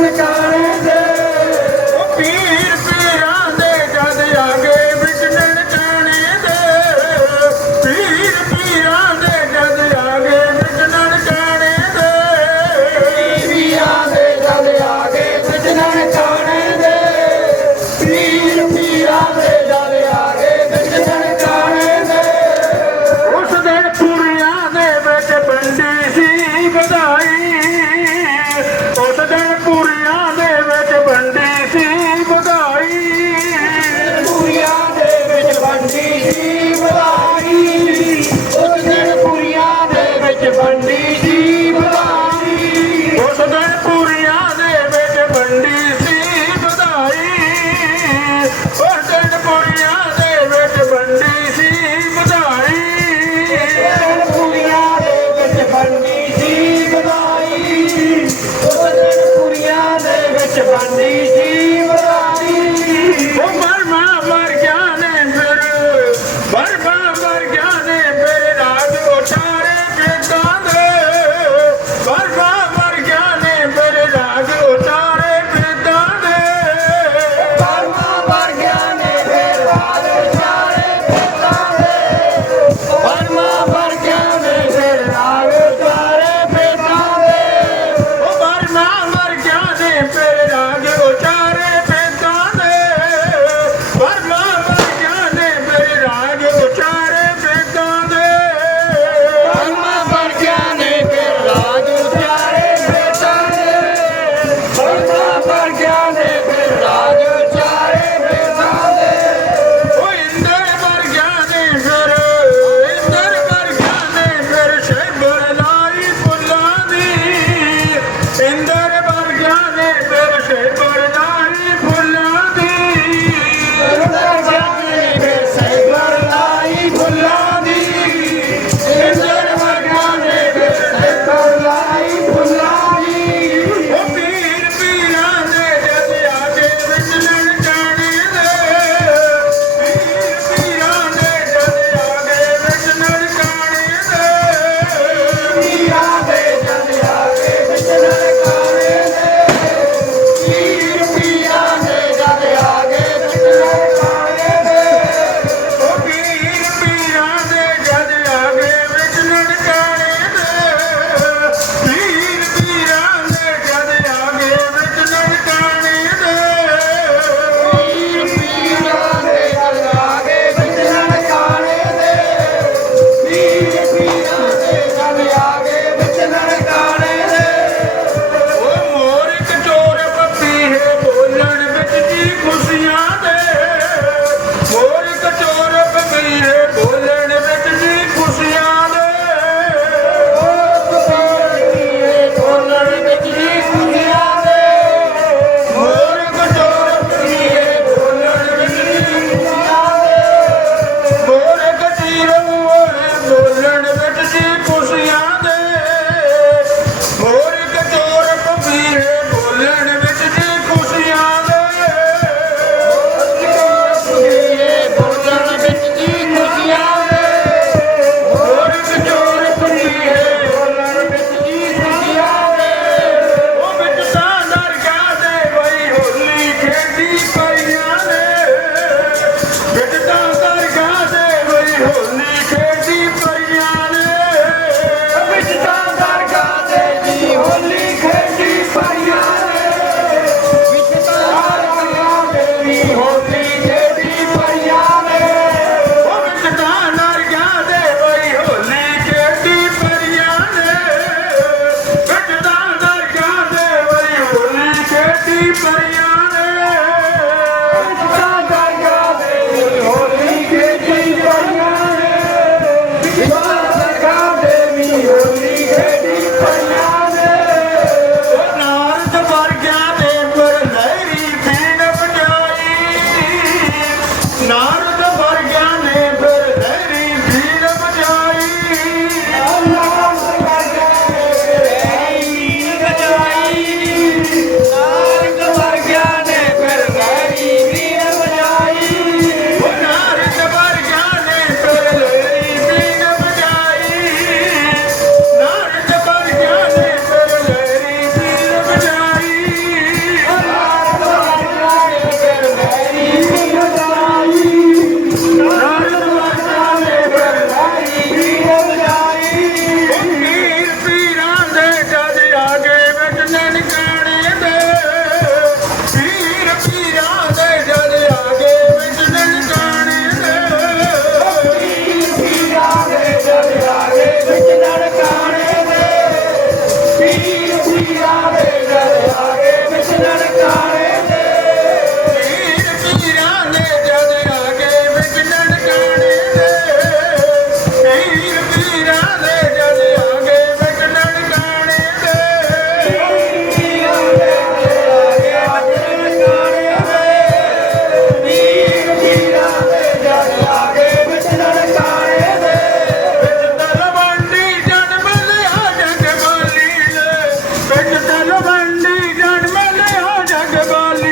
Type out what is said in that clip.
ಕಾರಣಕ್ಕಾಗಿ Holy